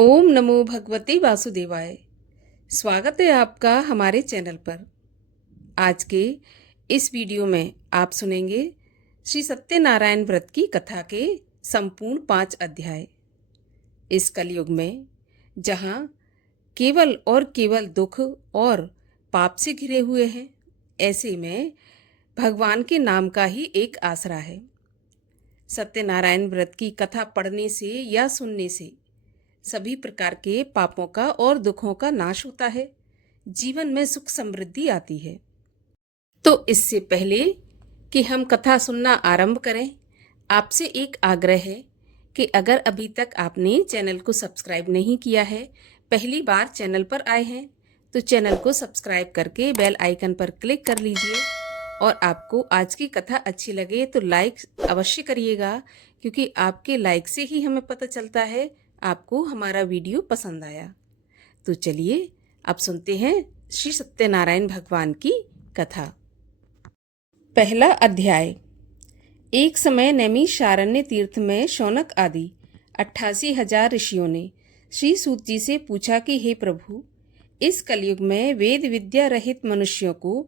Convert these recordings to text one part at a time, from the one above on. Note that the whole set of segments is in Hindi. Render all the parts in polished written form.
ओम नमो भगवते वासुदेवाय। स्वागत है आपका हमारे चैनल पर। आज के इस वीडियो में आप सुनेंगे श्री सत्यनारायण व्रत की कथा के संपूर्ण 5 अध्याय। इस कलयुग में जहाँ केवल और केवल दुख और पाप से घिरे हुए हैं, ऐसे में भगवान के नाम का ही एक आसरा है। सत्यनारायण व्रत की कथा पढ़ने से या सुनने से सभी प्रकार के पापों का और दुखों का नाश होता है, जीवन में सुख समृद्धि आती है। तो इससे पहले कि हम कथा सुनना आरंभ करें, आपसे एक आग्रह है कि अगर अभी तक आपने चैनल को सब्सक्राइब नहीं किया है, पहली बार चैनल पर आए हैं, तो चैनल को सब्सक्राइब करके बेल आइकन पर क्लिक कर लीजिए। और आपको आज की कथा अच्छी लगे तो लाइक अवश्य करिएगा, क्योंकि आपके लाइक से ही हमें पता चलता है आपको हमारा वीडियो पसंद आया। तो चलिए अब सुनते हैं श्री सत्यनारायण भगवान की कथा। पहला अध्याय। एक समय नैमिषारण्य तीर्थ में शौनक आदि 88,000 ऋषियों ने श्री सूत जी से पूछा कि हे प्रभु, इस कलयुग में वेद विद्या रहित मनुष्यों को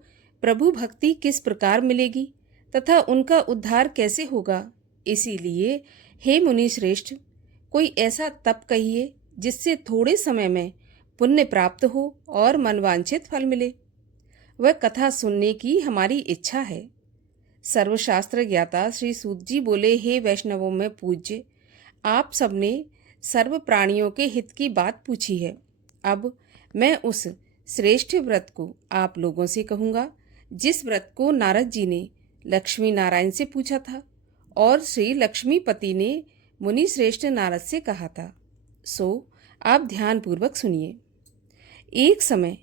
प्रभु भक्ति किस प्रकार मिलेगी तथा उनका उद्धार कैसे होगा। इसीलिए हे मुनि श्रेष्ठ, कोई ऐसा तप कहिए जिससे थोड़े समय में पुण्य प्राप्त हो और मनवांछित फल मिले। वह कथा सुनने की हमारी इच्छा है। सर्वशास्त्र ज्ञाता श्री सूत जी बोले, हे वैष्णवों में पूज्य, आप सबने सर्व प्राणियों के हित की बात पूछी है। अब मैं उस श्रेष्ठ व्रत को आप लोगों से कहूँगा जिस व्रत को नारद जी ने लक्ष्मी नारायण से पूछा था और श्री लक्ष्मीपति ने मुनि श्रेष्ठ नारद से कहा था। सो आप ध्यान पूर्वक सुनिए। एक समय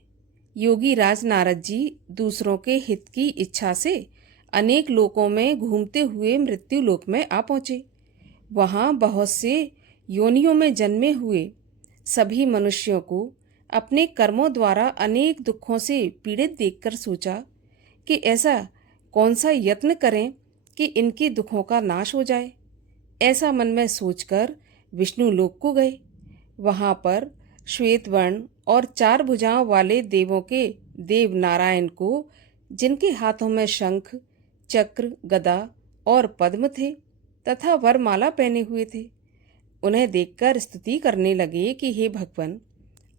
योगी राज नारद जी दूसरों के हित की इच्छा से अनेक लोकों में घूमते हुए मृत्यु लोक में आ पहुँचे। वहाँ बहुत से योनियों में जन्मे हुए सभी मनुष्यों को अपने कर्मों द्वारा अनेक दुखों से पीड़ित देखकर सोचा कि ऐसा कौन सा यत्न करें कि इनके दुखों का नाश हो जाए। ऐसा मन में सोचकर विष्णु लोक को गए। वहाँ पर श्वेत वर्ण और 4 भुजाओं वाले देवों के देव नारायण को, जिनके हाथों में शंख, चक्र, गदा और पद्म थे तथा वरमाला पहने हुए थे, उन्हें देखकर स्तुति करने लगे कि हे भगवान,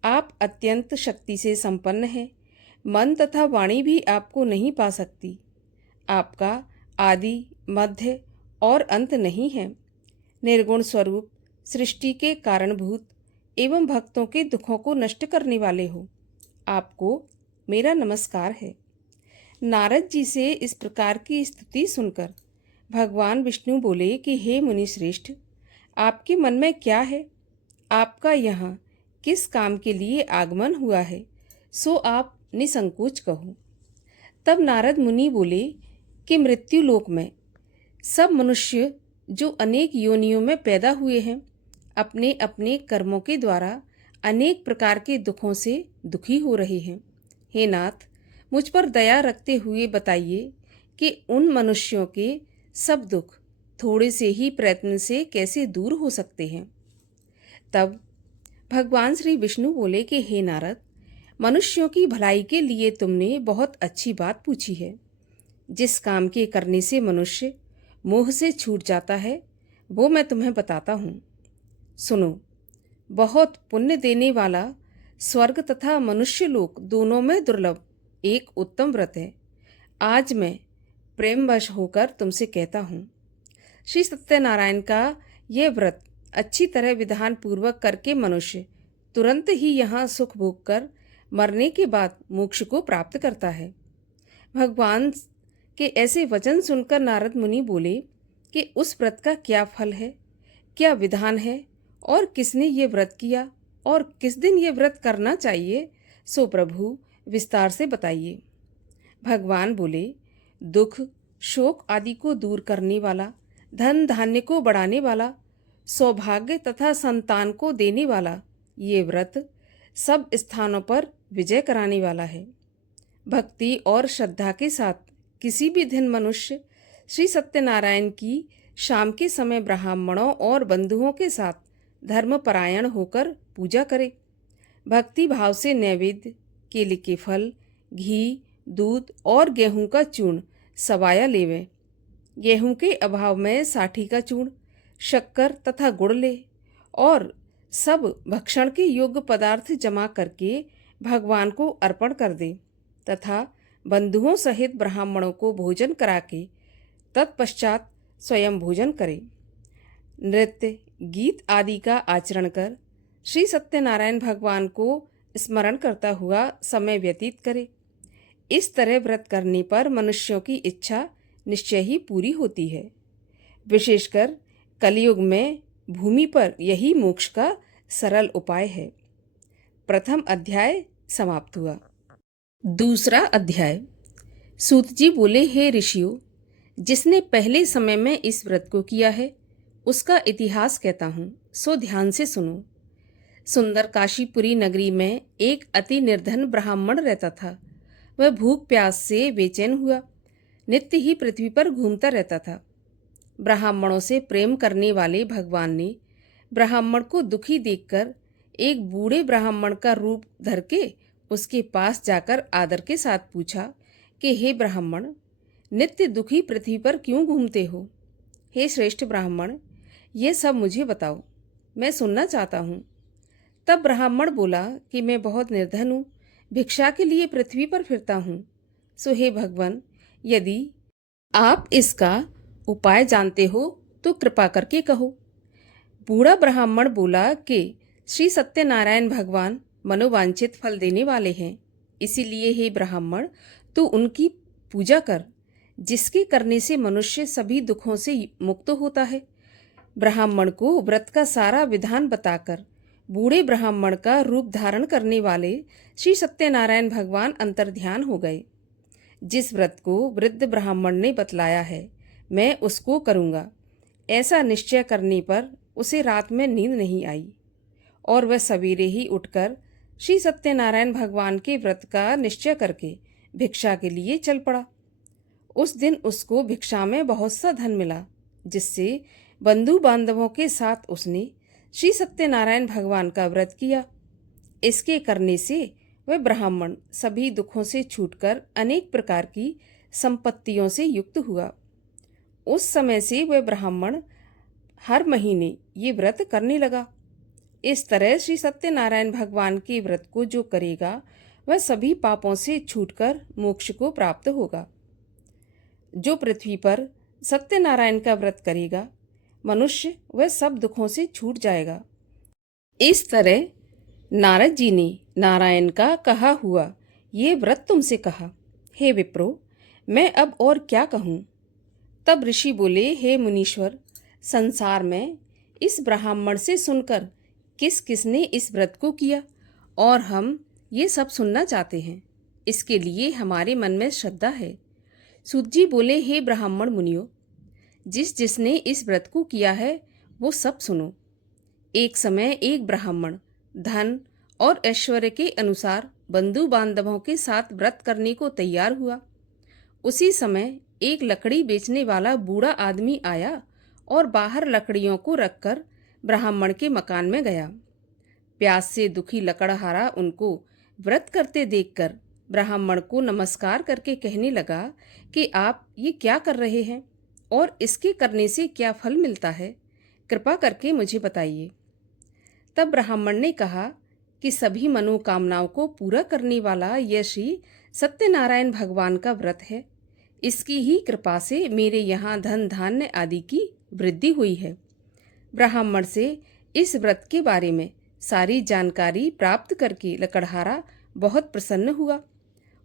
आप अत्यंत शक्ति से संपन्न हैं। मन तथा वाणी भी आपको नहीं पा सकती। आपका आदि, मध्य और अंत नहीं है। निर्गुण स्वरूप, सृष्टि के कारणभूत एवं भक्तों के दुखों को नष्ट करने वाले हो। आपको मेरा नमस्कार है। नारद जी से इस प्रकार की स्तुति सुनकर भगवान विष्णु बोले कि हे मुनि श्रेष्ठ, आपके मन में क्या है? आपका यहाँ किस काम के लिए आगमन हुआ है, सो आप निसंकोच कहो। तब नारद मुनि बोले कि मृत्यु लोक में सब मनुष्य जो अनेक योनियों में पैदा हुए हैं, अपने अपने कर्मों के द्वारा अनेक प्रकार के दुखों से दुखी हो रहे हैं। हे नाथ, मुझ पर दया रखते हुए बताइए कि उन मनुष्यों के सब दुख थोड़े से ही प्रयत्न से कैसे दूर हो सकते हैं। तब भगवान श्री विष्णु बोले कि हे नारद, मनुष्यों की भलाई के लिए तुमने बहुत अच्छी बात पूछी है। जिस काम के करने से मनुष्य मोह से छूट जाता है, वो मैं तुम्हें बताता हूँ। सुनो, बहुत पुण्य देने वाला स्वर्ग तथा मनुष्य लोक दोनों में दुर्लभ एक उत्तम व्रत है। आज मैं प्रेमवश होकर तुमसे कहता हूँ, श्री सत्यनारायण का यह व्रत अच्छी तरह विधान पूर्वक करके मनुष्य तुरंत ही यहाँ सुख भोग कर मरने के बाद मोक्ष को प्राप्त करता है। भगवान के ऐसे वचन सुनकर नारद मुनि बोले कि उस व्रत का क्या फल है, क्या विधान है और किसने ये व्रत किया और किस दिन ये व्रत करना चाहिए, सो प्रभु विस्तार से बताइए। भगवान बोले, दुख, शोक आदि को दूर करने वाला, धन धान्य को बढ़ाने वाला, सौभाग्य तथा संतान को देने वाला ये व्रत सब स्थानों पर विजय कराने वाला है। भक्ति और श्रद्धा के साथ किसी भी दिन मनुष्य श्री सत्यनारायण की शाम के समय ब्राह्मणों और बंधुओं के साथ धर्मपरायण होकर पूजा करे। भक्ति भाव से नैवेद्य, केले के फल, घी, दूध और गेहूं का चूर्ण सवाया लेवे। गेहूं के अभाव में साठी का चूर्ण, शक्कर तथा गुड़ ले और सब भक्षण के योग्य पदार्थ जमा करके भगवान को अर्पण कर दे तथा बंधुओं सहित ब्राह्मणों को भोजन करा के तत्पश्चात स्वयं भोजन करे। नृत्य, गीत आदि का आचरण कर श्री सत्यनारायण भगवान को स्मरण करता हुआ समय व्यतीत करे। इस तरह व्रत करने पर मनुष्यों की इच्छा निश्चय ही पूरी होती है। विशेषकर कलयुग में भूमि पर यही मोक्ष का सरल उपाय है। प्रथम अध्याय समाप्त हुआ। दूसरा अध्याय। सूत जी बोले, हे ऋषियों, जिसने पहले समय में इस व्रत को किया है उसका इतिहास कहता हूँ, सो ध्यान से सुनो। सुंदर काशीपुरी नगरी में एक अति निर्धन ब्राह्मण रहता था। वह भूख प्यास से बेचैन हुआ नित्य ही पृथ्वी पर घूमता रहता था। ब्राह्मणों से प्रेम करने वाले भगवान ने ब्राह्मण को दुखी देखकर एक बूढ़े ब्राह्मण का रूप धर के उसके पास जाकर आदर के साथ पूछा कि हे ब्राह्मण, नित्य दुखी पृथ्वी पर क्यों घूमते हो? हे श्रेष्ठ ब्राह्मण, ये सब मुझे बताओ, मैं सुनना चाहता हूँ। तब ब्राह्मण बोला कि मैं बहुत निर्धन हूँ, भिक्षा के लिए पृथ्वी पर फिरता हूँ। सो हे भगवान, यदि आप इसका उपाय जानते हो तो कृपा करके कहो। बूढ़ा ब्राह्मण बोला कि श्री सत्यनारायण भगवान मनोवांछित फल देने वाले हैं, इसीलिए हे ब्राह्मण, तू उनकी पूजा कर, जिसके करने से मनुष्य सभी दुखों से मुक्त होता है। ब्राह्मण को व्रत का सारा विधान बताकर बूढ़े ब्राह्मण का रूप धारण करने वाले श्री सत्यनारायण भगवान अंतर्ध्यान हो गए। जिस व्रत को वृद्ध ब्राह्मण ने बतलाया है मैं उसको करूँगा, ऐसा निश्चय करने पर उसे रात में नींद नहीं आई और वह सवेरे ही उठकर श्री सत्यनारायण भगवान के व्रत का निश्चय करके भिक्षा के लिए चल पड़ा। उस दिन उसको भिक्षा में बहुत सा धन मिला, जिससे बंधु बांधवों के साथ उसने श्री सत्यनारायण भगवान का व्रत किया। इसके करने से वह ब्राह्मण सभी दुखों से छूटकर अनेक प्रकार की संपत्तियों से युक्त हुआ। उस समय से वह ब्राह्मण हर महीने ये व्रत करने लगा। इस तरह श्री सत्यनारायण भगवान के व्रत को जो करेगा वह सभी पापों से छूटकर मोक्ष को प्राप्त होगा। जो पृथ्वी पर सत्यनारायण का व्रत करेगा मनुष्य वह सब दुखों से छूट जाएगा। इस तरह नारद जी ने नारायण का कहा हुआ ये व्रत तुमसे कहा। हे विप्रो, मैं अब और क्या कहूँ? तब ऋषि बोले, हे मुनीश्वर, संसार में इस ब्राह्मण से सुनकर किस किसने इस व्रत को किया और हम ये सब सुनना चाहते हैं। इसके लिए हमारे मन में श्रद्धा है। सूत जी बोले, हे ब्राह्मण मुनियों, जिसने इस व्रत को किया है वो सब सुनो। एक समय एक ब्राह्मण धन और ऐश्वर्य के अनुसार बंधु बांधवों के साथ व्रत करने को तैयार हुआ। उसी समय एक लकड़ी बेचने वाला बूढ़ा आदमी आया और बाहर लकड़ियों को रखकर ब्राह्मण के मकान में गया। प्यास से दुखी लकड़हारा उनको व्रत करते देखकर ब्राह्मण को नमस्कार करके कहने लगा कि आप ये क्या कर रहे हैं और इसके करने से क्या फल मिलता है, कृपा करके मुझे बताइए। तब ब्राह्मण ने कहा कि सभी मनोकामनाओं को पूरा करने वाला यह श्री सत्यनारायण भगवान का व्रत है। इसकी ही कृपा से मेरे यहाँ धन धान्य आदि की वृद्धि हुई है। ब्राह्मण से इस व्रत के बारे में सारी जानकारी प्राप्त करके लकड़हारा बहुत प्रसन्न हुआ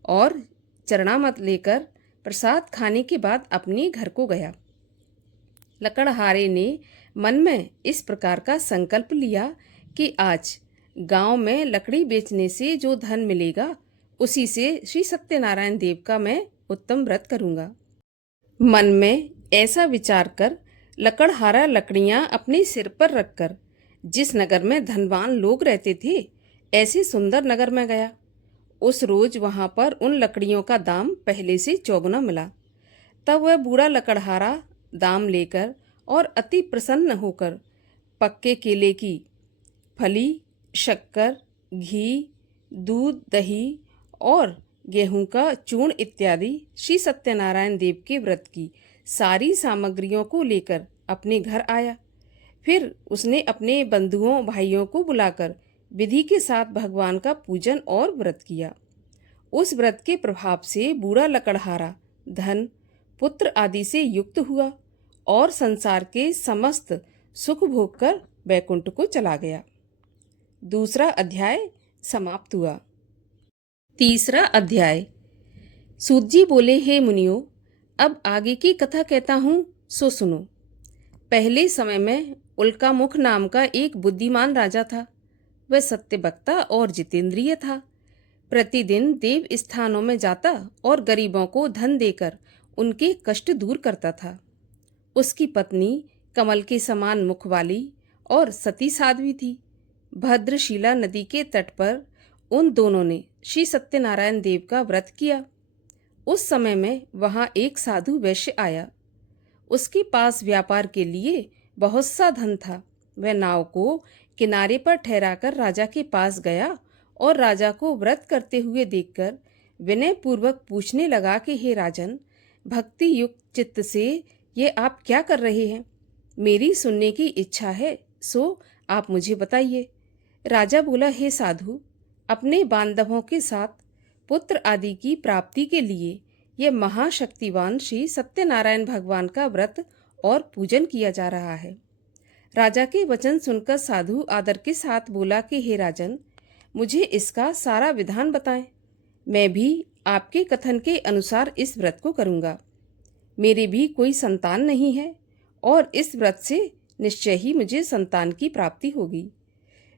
और चरणामत लेकर प्रसाद खाने के बाद अपने घर को गया। लकड़हारे ने मन में इस प्रकार का संकल्प लिया कि आज गांव में लकड़ी बेचने से जो धन मिलेगा उसी से श्री सत्यनारायण देव का मैं उत्तम व्रत करूंगा। मन में ऐसा विचार कर लकड़हारा लकड़ियां अपने सिर पर रखकर जिस नगर में धनवान लोग रहते थे ऐसे सुंदर नगर में गया। उस रोज वहां पर उन लकड़ियों का दाम पहले से चौगुना मिला। तब वह बूढ़ा लकड़हारा दाम लेकर और अति प्रसन्न होकर पक्के केले की फली, शक्कर, घी, दूध, दही और गेहूं का चूर्ण इत्यादि श्री सत्यनारायण देव के व्रत की सारी सामग्रियों को लेकर अपने घर आया। फिर उसने अपने बंधुओं भाइयों को बुलाकर विधि के साथ भगवान का पूजन और व्रत किया। उस व्रत के प्रभाव से बूढ़ा लकड़हारा धन, पुत्र आदि से युक्त हुआ और संसार के समस्त सुख भोग कर वैकुंठ को चला गया। दूसरा अध्याय समाप्त हुआ। तीसरा अध्याय। सूत जी बोले, हे मुनियों, अब आगे की कथा कहता हूँ, सो सुनो। पहले समय में उल्कामुख नाम का एक बुद्धिमान राजा था। वह सत्यवक्ता और जितेंद्रिय था। प्रतिदिन देव स्थानों में जाता और गरीबों को धन देकर उनके कष्ट दूर करता था। उसकी पत्नी कमल के समान मुख वाली और सती साध्वी थी। भद्रशिला नदी के तट पर उन दोनों ने श्री सत्यनारायण देव का व्रत किया। उस समय में वहां एक साधु वैश्य आया। उसके पास व्यापार के लिए बहुत सा धन था। वह नाव को किनारे पर ठहराकर राजा के पास गया और राजा को व्रत करते हुए देखकर विनय पूर्वक पूछने लगा कि हे राजन, भक्ति युक्त चित्त से ये आप क्या कर रहे हैं? मेरी सुनने की इच्छा है, सो आप मुझे बताइए। राजा बोला, हे साधु, अपने बांधवों के साथ पुत्र आदि की प्राप्ति के लिए यह महाशक्तिवान श्री सत्यनारायण भगवान का व्रत और पूजन किया जा रहा है। राजा के वचन सुनकर साधु आदर के साथ बोला कि हे राजन, मुझे इसका सारा विधान बताएं। मैं भी आपके कथन के अनुसार इस व्रत को करूंगा। मेरे भी कोई संतान नहीं है और इस व्रत से निश्चय ही मुझे संतान की प्राप्ति होगी।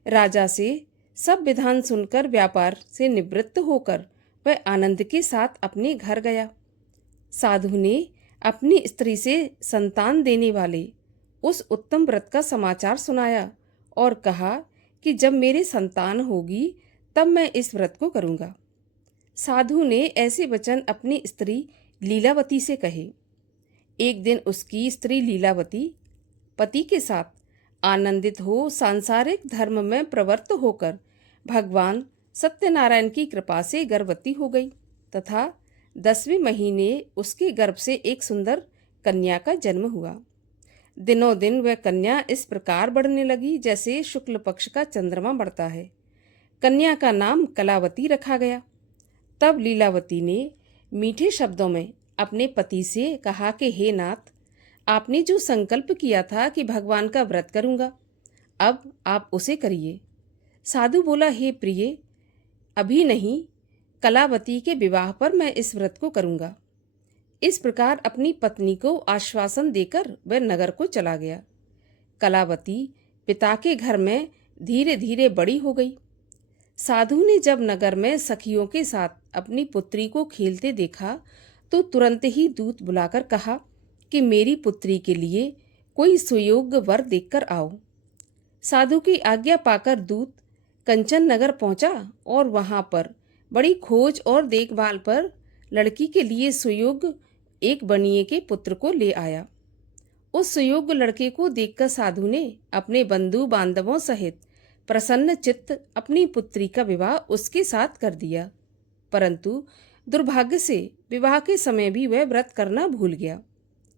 राजा से सब विधान सुनकर व्यापार से निवृत्त होकर वह आनंद के साथ अपने घर गया। साधु ने अपनी स्त्री से संतान देने वाले उस उत्तम व्रत का समाचार सुनाया और कहा कि जब मेरे संतान होगी तब मैं इस व्रत को करूंगा। साधु ने ऐसे वचन अपनी स्त्री लीलावती से कहे। एक दिन उसकी स्त्री लीलावती पति के साथ आनंदित हो सांसारिक धर्म में प्रवृत्त होकर भगवान सत्यनारायण की कृपा से गर्भवती हो गई तथा 10वें महीने उसके गर्भ से एक सुंदर कन्या का जन्म हुआ। दिनों दिन वह कन्या इस प्रकार बढ़ने लगी जैसे शुक्ल पक्ष का चंद्रमा बढ़ता है। कन्या का नाम कलावती रखा गया। तब लीलावती ने मीठे शब्दों में अपने पति से कहा कि हे नाथ, आपने जो संकल्प किया था कि भगवान का व्रत करूंगा, अब आप उसे करिए। साधु बोला, हे प्रिय, अभी नहीं, कलावती के विवाह पर मैं इस व्रत को करूंगा। इस प्रकार अपनी पत्नी को आश्वासन देकर वह नगर को चला गया। कलावती पिता के घर में धीरे धीरे बड़ी हो गई। साधु ने जब नगर में सखियों के साथ अपनी पुत्री को खेलते देखा तो तुरंत ही दूत बुलाकर कहा कि मेरी पुत्री के लिए कोई सुयोग्य वर देखकर आओ। साधु की आज्ञा पाकर दूत कंचन नगर पहुंचा और वहां पर बड़ी खोज और देखभाल पर लड़की के लिए सुयोग्य एक बनिए के पुत्र को ले आया। उस सुयोग्य लड़के को देखकर साधु ने अपने बंधु बांधवों सहित प्रसन्न चित्त अपनी पुत्री का विवाह उसके साथ कर दिया। परंतु दुर्भाग्य से विवाह के समय भी वह व्रत करना भूल गया।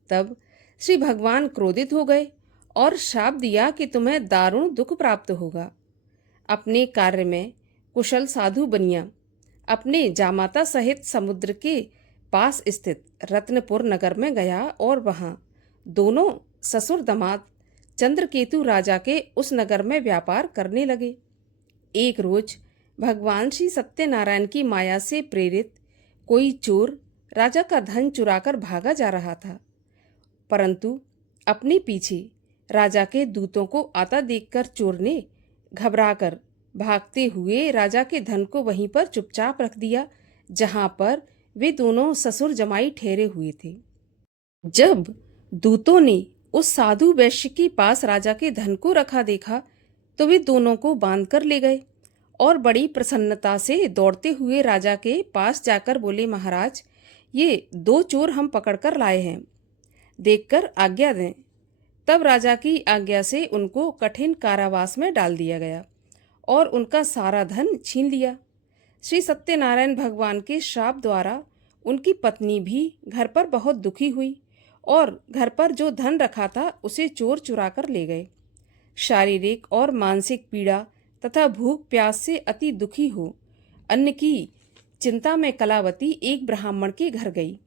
तब श्री भगवान क्रोधित हो गए और शाप दिया कि तुम्हें दारुण दुख प्राप्त होगा। अपने कार्य में कुशल साधु बनिया अपने जामाता सहित समुद्र के पास स्थित रत्नपुर नगर में गया और वहां दोनों ससुर दामाद चंद्रकेतु राजा के उस नगर में व्यापार करने लगे। एक रोज भगवान श्री सत्यनारायण की माया से प्रेरित कोई चोर राजा का धन चुराकर भागा जा रहा था, परंतु अपने पीछे राजा के दूतों को आता देखकर चोर ने घबराकर भागते हुए राजा के धन को वहीं पर चुपचाप रख दिया जहां पर वे दोनों ससुर जमाई ठहरे हुए थे। जब दूतों ने उस साधु वैश्य के पास राजा के धन को रखा देखा तो वे दोनों को बांध कर ले गए और बड़ी प्रसन्नता से दौड़ते हुए राजा के पास जाकर बोले, महाराज, ये 2 चोर हम पकड़कर लाए हैं, देखकर आज्ञा दें। तब राजा की आज्ञा से उनको कठिन कारावास में डाल दिया गया। और उनका सारा धन छीन लिया। श्री सत्यनारायण भगवान के श्राप द्वारा उनकी पत्नी भी घर पर बहुत दुखी हुई और घर पर जो धन रखा था उसे चोर चुरा कर ले गए। शारीरिक और मानसिक पीड़ा तथा भूख प्यास से अति दुखी हो अन्न की चिंता में कलावती एक ब्राह्मण के घर गई।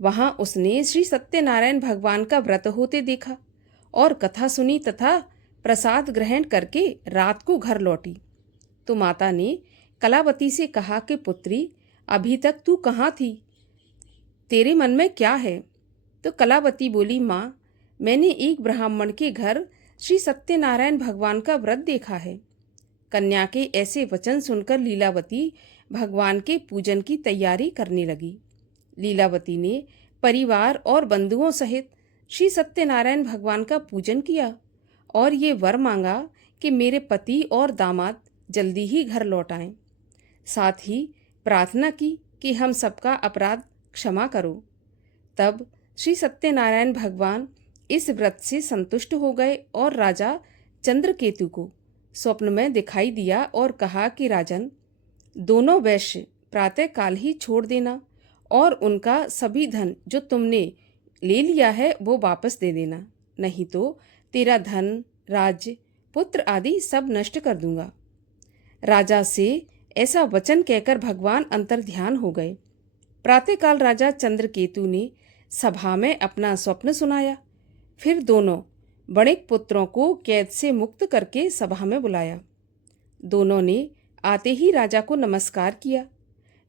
वहां उसने श्री सत्यनारायण भगवान का व्रत होते देखा और कथा सुनी तथा प्रसाद ग्रहण करके रात को घर लौटी। तो माता ने कलावती से कहा कि पुत्री, अभी तक तू कहाँ थी? तेरे मन में क्या है? तो कलावती बोली, माँ, मैंने एक ब्राह्मण के घर श्री सत्यनारायण भगवान का व्रत देखा है। कन्या के ऐसे वचन सुनकर लीलावती भगवान के पूजन की तैयारी करने लगी। लीलावती ने परिवार और बंधुओं सहित श्री सत्यनारायण भगवान का पूजन किया और ये वर मांगा कि मेरे पति और दामाद जल्दी ही घर लौट आएं। साथ ही प्रार्थना की कि हम सबका अपराध क्षमा करो। तब श्री सत्यनारायण भगवान इस व्रत से संतुष्ट हो गए और राजा चंद्रकेतु को स्वप्न में दिखाई दिया और कहा कि राजन, दोनों वैश्य प्रातःकाल ही छोड़ देना और उनका सभी धन जो तुमने ले लिया है वो वापस दे देना, नहीं तो तेरा धन, राज्य, पुत्र आदि सब नष्ट कर दूंगा। राजा से ऐसा वचन कहकर भगवान अंतर्ध्यान हो गए। प्रातःकाल राजा चंद्रकेतु ने सभा में अपना स्वप्न सुनाया। फिर दोनों बड़े पुत्रों को कैद से मुक्त करके सभा में बुलाया। दोनों ने आते ही राजा को नमस्कार किया।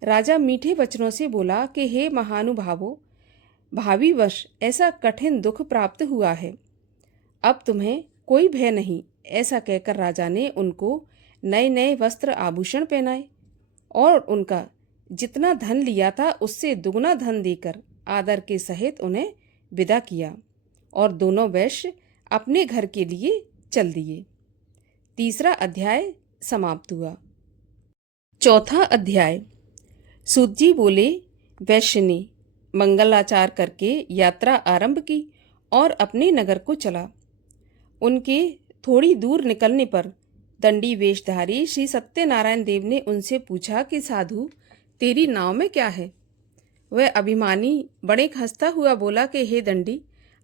राजा मीठे वचनों से बोला कि हे महानुभावों, भावी वर्ष ऐसा कठिन दुख प्राप्त हुआ है, अब तुम्हें कोई भय नहीं। ऐसा कहकर राजा ने उनको नए नए वस्त्र आभूषण पहनाए और उनका जितना धन लिया था उससे दुगना धन देकर आदर के सहित उन्हें विदा किया और दोनों वैश्य अपने घर के लिए चल दिए। तीसरा अध्याय समाप्त हुआ। चौथा अध्याय। सूत जी बोले, वैश्य ने मंगलाचार करके यात्रा आरंभ की और अपने नगर को चला। उनके थोड़ी दूर निकलने पर दंडी वेशधारी श्री सत्यनारायण देव ने उनसे पूछा कि साधु, तेरी नाव में क्या है? वह अभिमानी बड़े हंसता हुआ बोला कि हे दंडी,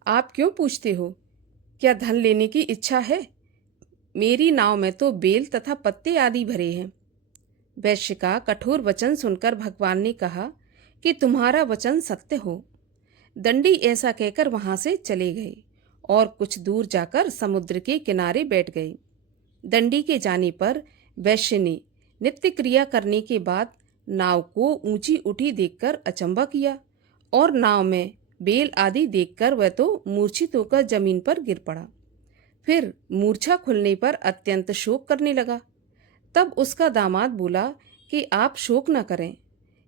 आप क्यों पूछते हो? क्या धन लेने की इच्छा है? मेरी नाव में तो बेल तथा पत्ते आदि भरे हैं। वैश्य का कठोर वचन सुनकर भगवान ने कहा कि तुम्हारा वचन सत्य हो। दंडी ऐसा कहकर वहां से चले गए और कुछ दूर जाकर समुद्र के किनारे बैठ गए। दंडी के जाने पर वैश्य ने नित्य क्रिया करने के बाद नाव को ऊंची उठी देखकर अचंभा किया और नाव में बेल आदि देखकर वह तो मूर्छित होकर जमीन पर गिर पड़ा। फिर मूर्छा खुलने पर अत्यंत शोक करने लगा। तब उसका दामाद बोला कि आप शोक न करें,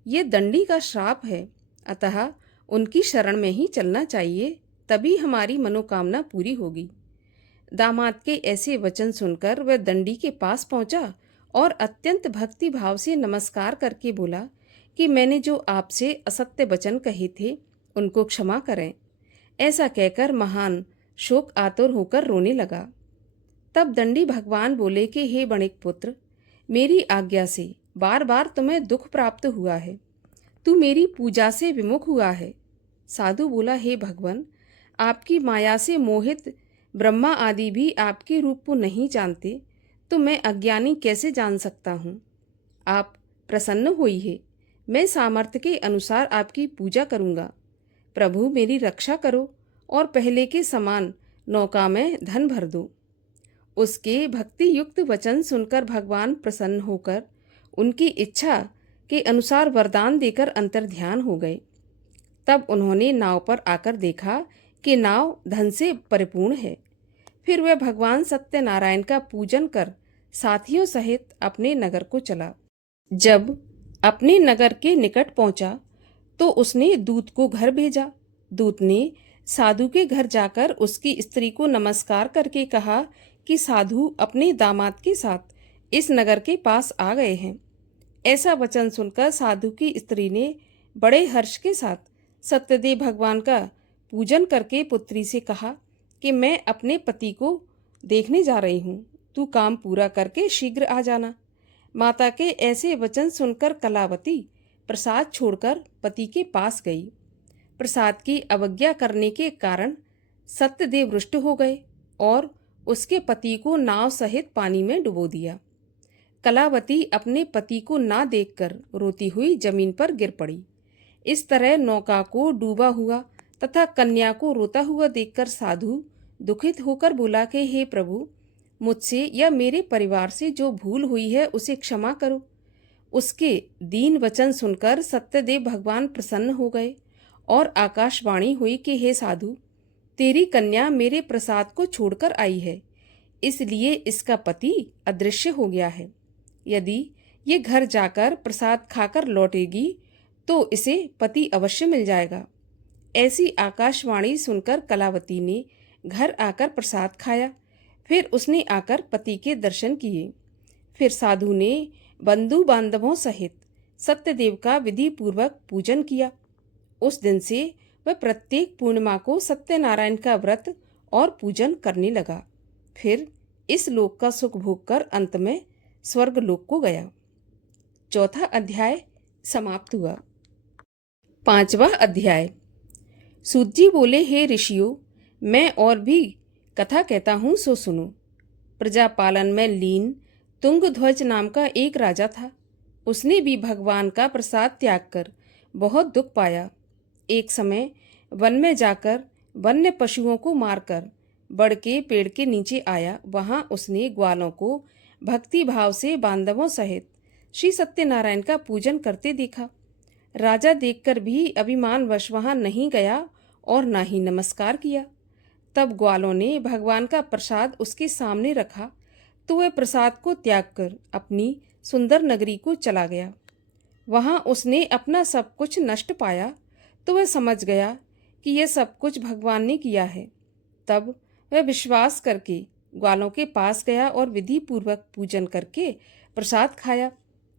ये दंडी का श्राप है, अतः उनकी शरण में ही चलना चाहिए, तभी हमारी मनोकामना पूरी होगी। दामाद के ऐसे वचन सुनकर वह दंडी के पास पहुंचा और अत्यंत भक्ति भाव से नमस्कार करके बोला कि मैंने जो आपसे असत्य वचन कहे थे उनको क्षमा करें। ऐसा कहकर महान शोक आतुर होकर रोने लगा। तब दंडी भगवान बोले कि हे बणिक पुत्र, मेरी आज्ञा से बार बार तुम्हें दुख प्राप्त हुआ है, तू मेरी पूजा से विमुख हुआ है। साधु बोला, हे भगवान, आपकी माया से मोहित ब्रह्मा आदि भी आपके रूप को नहीं जानते, तो मैं अज्ञानी कैसे जान सकता हूँ? आप प्रसन्न होइए, मैं सामर्थ्य के अनुसार आपकी पूजा करूँगा। प्रभु, मेरी रक्षा करो और पहले के समान नौका में धन भर दो। उसके भक्ति युक्त वचन सुनकर भगवान प्रसन्न होकर उनकी इच्छा के अनुसार वरदान देकर अंतर्ध्यान हो गए। तब उन्होंने नाव पर आकर देखा कि नाव धन से परिपूर्ण है। फिर वह भगवान सत्यनारायण का पूजन कर साथियों सहित अपने नगर को चला। जब अपने नगर के निकट पहुंचा तो उसने दूत को घर भेजा। दूत ने साधु के घर जाकर उसकी स्त्री को नमस्कार करके कहा कि साधु अपने दामाद के साथ इस नगर के पास आ गए हैं। ऐसा वचन सुनकर साधु की स्त्री ने बड़े हर्ष के साथ सत्यदेव भगवान का पूजन करके पुत्री से कहा कि मैं अपने पति को देखने जा रही हूँ। तू काम पूरा करके शीघ्र आ जाना। माता के ऐसे वचन सुनकर कलावती प्रसाद छोड़कर पति के पास गई। प्रसाद की अवज्ञा करने के कारण सत्यदेव रुष्ट हो गए और उसके पति को नाव सहित पानी में डुबो दिया। कलावती अपने पति को ना देखकर रोती हुई जमीन पर गिर पड़ी। इस तरह नौका को डूबा हुआ तथा कन्या को रोता हुआ देखकर साधु दुखित होकर बोला कि हे प्रभु, मुझसे या मेरे परिवार से जो भूल हुई है उसे क्षमा करो। उसके दीन वचन सुनकर सत्यदेव भगवान प्रसन्न हो गए और आकाशवाणी हुई कि हे साधु, तेरी कन्या मेरे प्रसाद को छोड़कर आई है, इसलिए इसका पति अदृश्य हो गया है। यदि ये घर जाकर प्रसाद खाकर लौटेगी तो इसे पति अवश्य मिल जाएगा। ऐसी आकाशवाणी सुनकर कलावती ने घर आकर प्रसाद खाया। फिर उसने आकर पति के दर्शन किए। फिर साधु ने बंधु बांधवों सहित सत्यदेव का विधि पूर्वक पूजन किया। उस दिन से वह प्रत्येक पूर्णिमा को सत्यनारायण का व्रत और पूजन करने लगा। फिर इस लोक का सुख भोग कर अंत में स्वर्ग लोक को गया। चौथा अध्याय समाप्त हुआ। पांचवा अध्याय। सूत जी बोले, हे ऋषियों, मैं और भी कथा कहता हूँ सो सुनो। प्रजापालन में लीन तुंगध्वज नाम का एक राजा था। उसने भी भगवान का प्रसाद त्याग कर बहुत दुख पाया। एक समय वन में जाकर वन्य पशुओं को मारकर बड़ के पेड़ के नीचे आया। वहां उसने ग्वालों को भक्ति भाव से बांधवों सहित श्री सत्यनारायण का पूजन करते देखा। राजा देखकर भी अभिमानवश वहां नहीं गया और ना ही नमस्कार किया। तब ग्वालों ने भगवान का प्रसाद उसके सामने रखा तो वह प्रसाद को त्याग कर अपनी सुंदर नगरी को चला गया। वहां उसने अपना सब कुछ नष्ट पाया तो वह समझ गया कि यह सब कुछ भगवान ने किया है। तब वह विश्वास करके ग्वालों के पास गया और विधि पूर्वक पूजन करके प्रसाद खाया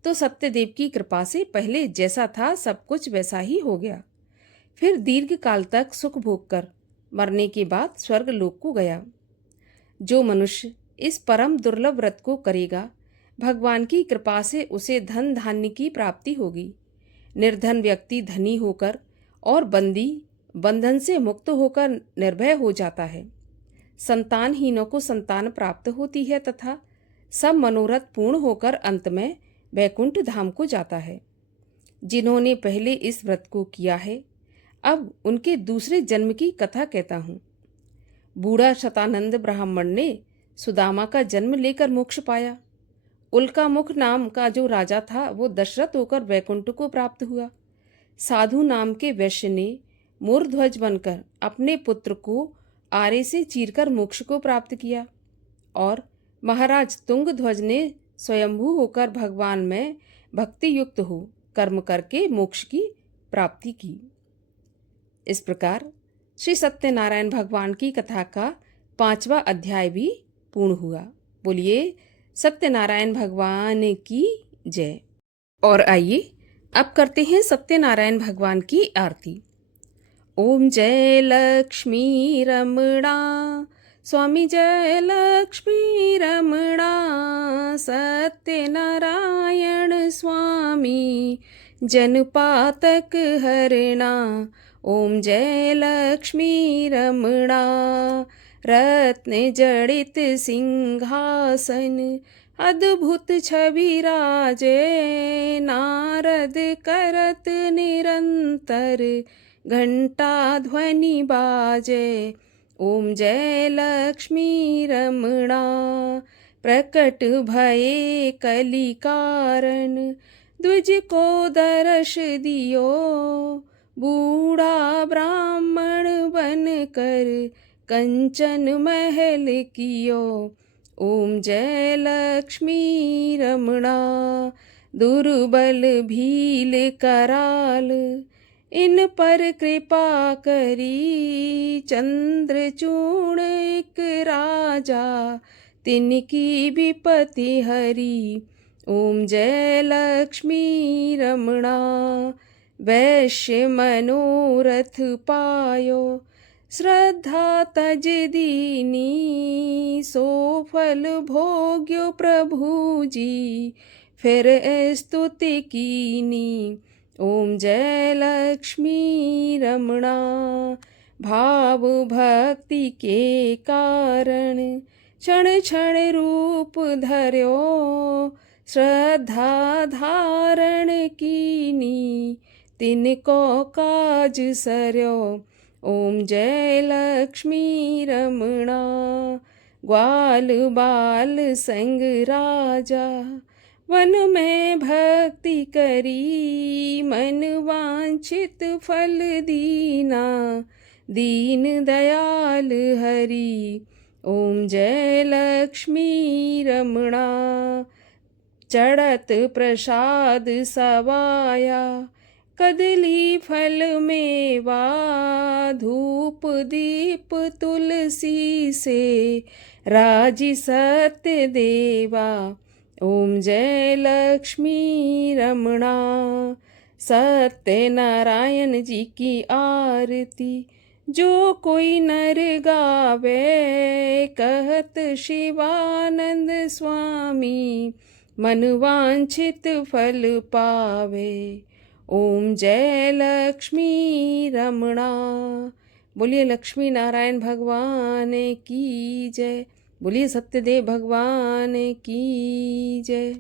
तो सत्यदेव की कृपा से पहले जैसा था सब कुछ वैसा ही हो गया। फिर दीर्घ काल तक सुख भोग कर मरने के बाद स्वर्ग लोक को गया। जो मनुष्य इस परम दुर्लभ व्रत को करेगा, भगवान की कृपा से उसे धन धान्य की प्राप्ति होगी। निर्धन व्यक्ति धनी होकर और बंदी बंधन से मुक्त होकर निर्भय हो जाता है। संतानहीनों को संतान प्राप्त होती है तथा सब मनोरथ पूर्ण होकर अंत में वैकुंठ धाम को जाता है। जिन्होंने पहले इस व्रत को किया है, अब उनके दूसरे जन्म की कथा कहता हूँ। बूढ़ा शतानंद ब्राह्मण ने सुदामा का जन्म लेकर मोक्ष पाया। उल्कामुख नाम का जो राजा था वो दशरथ होकर वैकुंठ को प्राप्त हुआ। साधु नाम के वैश्य ने मूर्ध्वज बनकर अपने पुत्र को आरे से चीरकर मोक्ष को प्राप्त किया और महाराज तुंगध्वज ने स्वयंभू होकर भगवान में भक्ति युक्त हो कर्म करके मोक्ष की प्राप्ति की। इस प्रकार श्री सत्यनारायण भगवान की कथा का 5वां अध्याय भी पूर्ण हुआ। बोलिए सत्यनारायण भगवान की जय। और आइए अब करते हैं सत्यनारायण भगवान की आरती। ओम जय लक्ष्मी रमणा, स्वामी जय लक्ष्मी रमणा, सत्यनारायण स्वामी जनपातक हरणा। ओम जय लक्ष्मी रमणा, रत्न जड़ित सिंहासन, अद्भुत छवि राजे, नारद करत निरंतर, घंटा ध्वनि बाजे। ओम जय लक्ष्मी रमणा, प्रकट भये कलि कारण, द्विज को दर्श दियो, बूढ़ा ब्राह्मण बन कर कंचन महल कियो। ओम जय लक्ष्मी रमणा, दुर्बल भील कराल, इन पर कृपा करी, चंद्रचूड़ एक राजा, तिनकी विपत्ति हरी। ओम जय लक्ष्मी रमणा, वैश्य मनोरथ पायो, श्रद्धा तज दीनी, सो फल भोग्यो प्रभु जी, फिर स्तुति कीनी। ओम जय लक्ष्मी रमणा। भाव भक्ति के कारण क्षण क्षण रूप धर्यो, श्रद्धा धारण कीनी, तिनको काज सर्यो। ओम जय लक्ष्मी रमणा। ग्वाल बाल संग राजा, वन में भक्ति करी, मन वांछित फल दीना, दीन दयाल हरि। ओम जय लक्ष्मी रमणा। चढ़त प्रसाद सवाया, कदली फल मेवा, धूप दीप तुलसी से, राजी सत्य देवा। ओम जय लक्ष्मी रमणा। सत्य नारायण जी की आरती, जो कोई नर गावे, कहत शिवानंद स्वामी, मन वांछित फल पावे। ओम जय लक्ष्मी रमणा। बोलिए लक्ष्मी नारायण भगवान की जय। बोलिए सत्यदेव भगवान की जय।